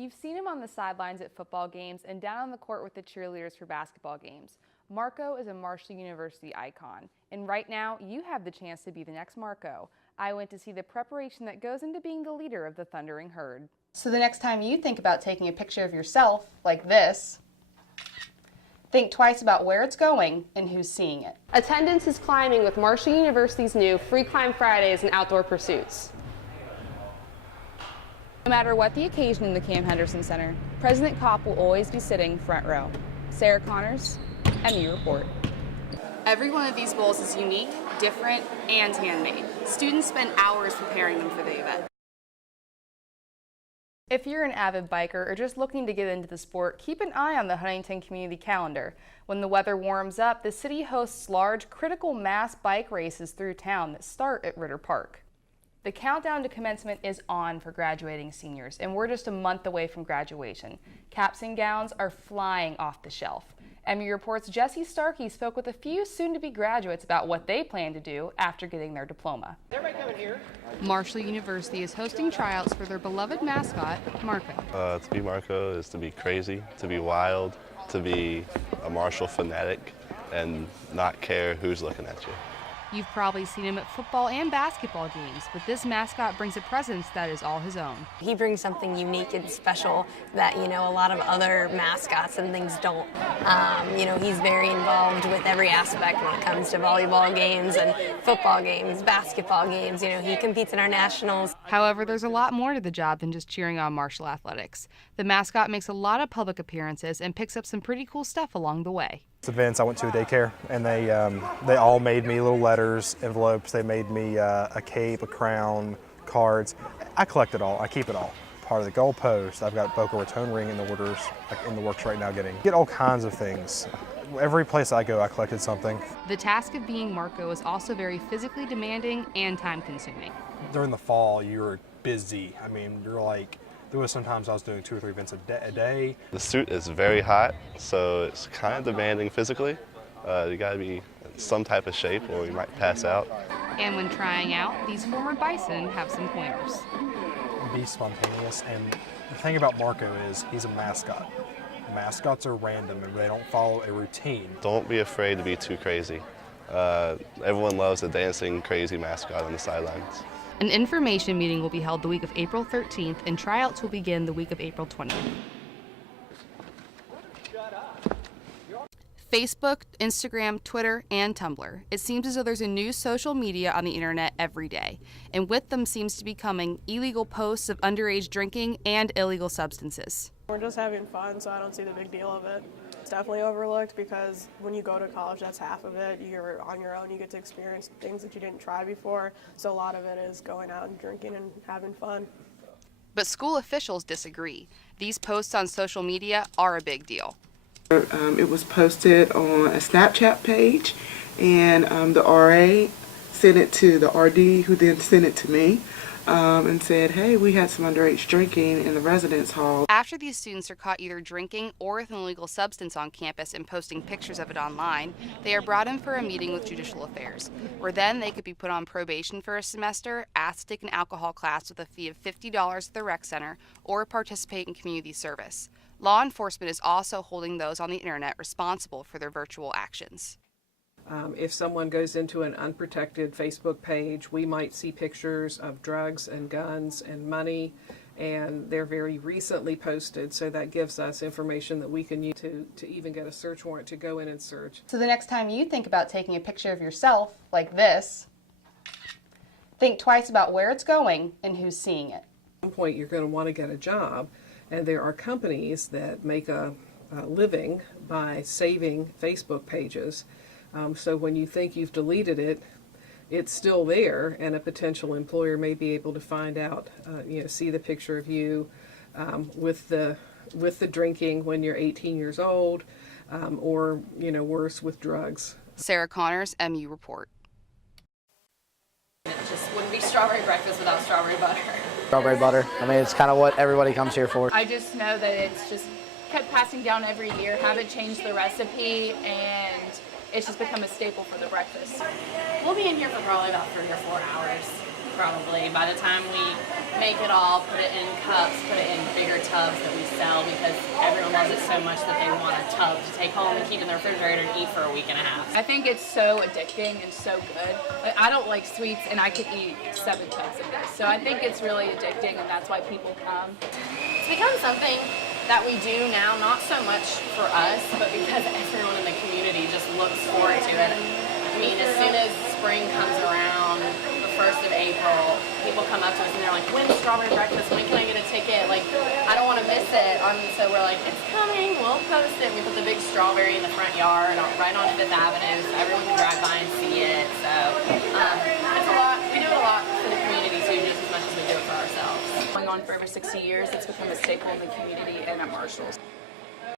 You've seen him on the sidelines at football games and down on the court with the cheerleaders for basketball games. Marco is a Marshall University icon, and right now you have the chance to be the next Marco. I went to see the preparation that goes into being the leader of the Thundering Herd. So the next time you think about taking a picture of yourself, like this, think twice about where it's going and who's seeing it. Attendance is climbing with Marshall University's new Free Climb Fridays and Outdoor Pursuits. No matter what the occasion in the Cam Henderson Center, President Kopp will always be sitting front row. Sarah Connors, MU Report. Every one of these bowls is unique, different, and handmade. Students spend hours preparing them for the event. If you're an avid biker or just looking to get into the sport, keep an eye on the Huntington Community Calendar. When the weather warms up, the city hosts large, critical mass bike races through town that start at Ritter Park. The countdown to commencement is on for graduating seniors, and we're just a month away from graduation. Caps and gowns are flying off the shelf. MU Report's Jesse Starkey spoke with a few soon-to-be graduates about what they plan to do after getting their diploma. Everybody coming here. Marshall University is hosting tryouts for their beloved mascot, Marco. To be Marco is to be crazy, to be wild, to be a Marshall fanatic, and not care who's looking at you. You've probably seen him at football and basketball games, but this mascot brings a presence that is all his own. He brings something unique and special that, a lot of other mascots and things don't. He's very involved with every aspect when it comes to volleyball games and football games, basketball games. He competes in our nationals. However, there's a lot more to the job than just cheering on Marshall athletics. The mascot makes a lot of public appearances and picks up some pretty cool stuff along the way. Events, I went to a daycare, and they all made me little letters, envelopes. They made me a cape, a crown, cards. I collect it all. I keep it all. Part of the goalpost. I've got Boca Raton ring in the orders, in the works right now. Get all kinds of things. Every place I go, I collected something. The task of being Marco is also very physically demanding and time-consuming. During the fall, you're busy. There was sometimes I was doing 2 or 3 events a day. The suit is very hot, so it's kind of demanding physically. You gotta be in some type of shape or you might pass out. And when trying out, these former bison have some pointers. Be spontaneous, and the thing about Marco is he's a mascot. Mascots are random and they don't follow a routine. Don't be afraid to be too crazy. Everyone loves a dancing, crazy mascot on the sidelines. An information meeting will be held the week of April 13th, and tryouts will begin the week of April 20th. Facebook, Instagram, Twitter, and Tumblr. It seems as though there's a new social media on the internet every day, and with them seems to be coming illegal posts of underage drinking and illegal substances. We're just having fun, so I don't see the big deal of it. It's definitely overlooked because when you go to college, that's half of it. You're on your own, you get to experience things that you didn't try before, so a lot of it is going out and drinking and having fun. But school officials disagree. These posts on social media are a big deal. It was posted on a Snapchat page, and the RA sent it to the RD, who then sent it to me and said, hey, we had some underage drinking in the residence hall. After these students are caught either drinking or with an illegal substance on campus and posting pictures of it online, they are brought in for a meeting with Judicial Affairs, where then they could be put on probation for a semester, asked to take an alcohol class with a fee of $50 at the rec center, or participate in community service. Law enforcement is also holding those on the internet responsible for their virtual actions. If someone goes into an unprotected Facebook page, we might see pictures of drugs and guns and money, and they're very recently posted, so that gives us information that we can use to even get a search warrant to go in and search. So the next time you think about taking a picture of yourself, like this, think twice about where it's going and who's seeing it. At some point you're going to want to get a job, and there are companies that make a living by saving Facebook pages. So when you think you've deleted it, it's still there, and a potential employer may be able to find out, see the picture of you with the drinking when you're 18 years old, or worse, with drugs. Sarah Connors, MU Report. It just wouldn't be strawberry breakfast without strawberry butter. Strawberry butter. It's kind of what everybody comes here for. I just know that it's just kept passing down every year, haven't changed the recipe, and it's just become a staple for the breakfast. We'll be in here for probably about 3 or 4 hours. probably. By the time we make it all, put it in cups, put it in bigger tubs that we sell because everyone loves it so much that they want a tub to take home and keep in the refrigerator and eat for a week and a half. I think it's so addicting and so good. Like, I don't like sweets, and I could eat 7 tubs of this. So I think it's really addicting, and that's why people come. It's become something that we do now, not so much for us, but because everyone in the community just looks forward to it. I mean, as soon as spring comes around, the 1st of April, people come up to us and they're like, when's strawberry breakfast? When can I get a ticket? Like, I don't want to miss it. So we're like, it's coming, we'll post it. We put the big strawberry in the front yard, right on 5th Avenue, so everyone can drive by and see it. So it's a lot. We do it a lot for the community too, just as much as we do it for ourselves. Going on for over 60 years, it's become a staple in the community and at Marshall's.